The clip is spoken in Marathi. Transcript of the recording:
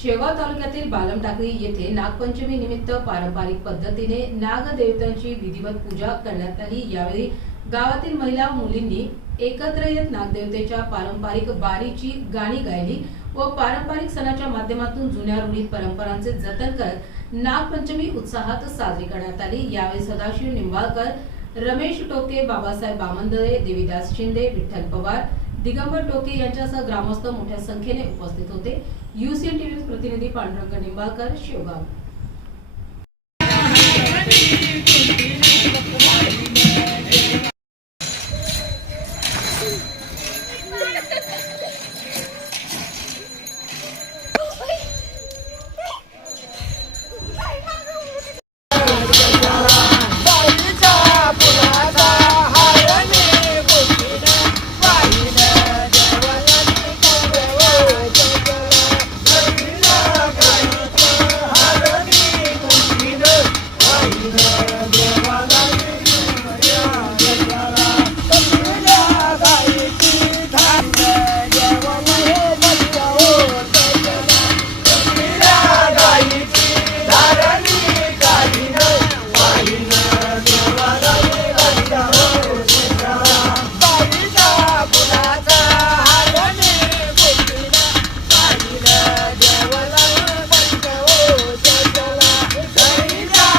शेगाव तालुक्यातील बालम टाकळी येथे नागपंचमी निमित्त पारंपरिक पद्धतीने नागदेवतांची विधिवत पूजा करण्यात आली। यावेळी गावातील महिला मुलींनी एकत्र येत नागदेवतेच्या पारंपरिक बारीची गाणी गायली व पारंपरिक सणाच्या माध्यमातून जुन्या रूढी परंपरांचे जतन करत नागपंचमी उत्साहात साजरी करण्यात आली। यावेळी सदाशिव निंबाळकर, रमेश टोके, बाबासाहेब बामंदळे, देवीदास शिंदे, विठ्ठल पवार, दिगंबर टोके यांच्यासह ग्रामस्थ मोठ्या संख्येने उपस्थित होते। UCN टीव्ही प्रतिनिधी पांडुरंग निंबाळकर, शेगाव।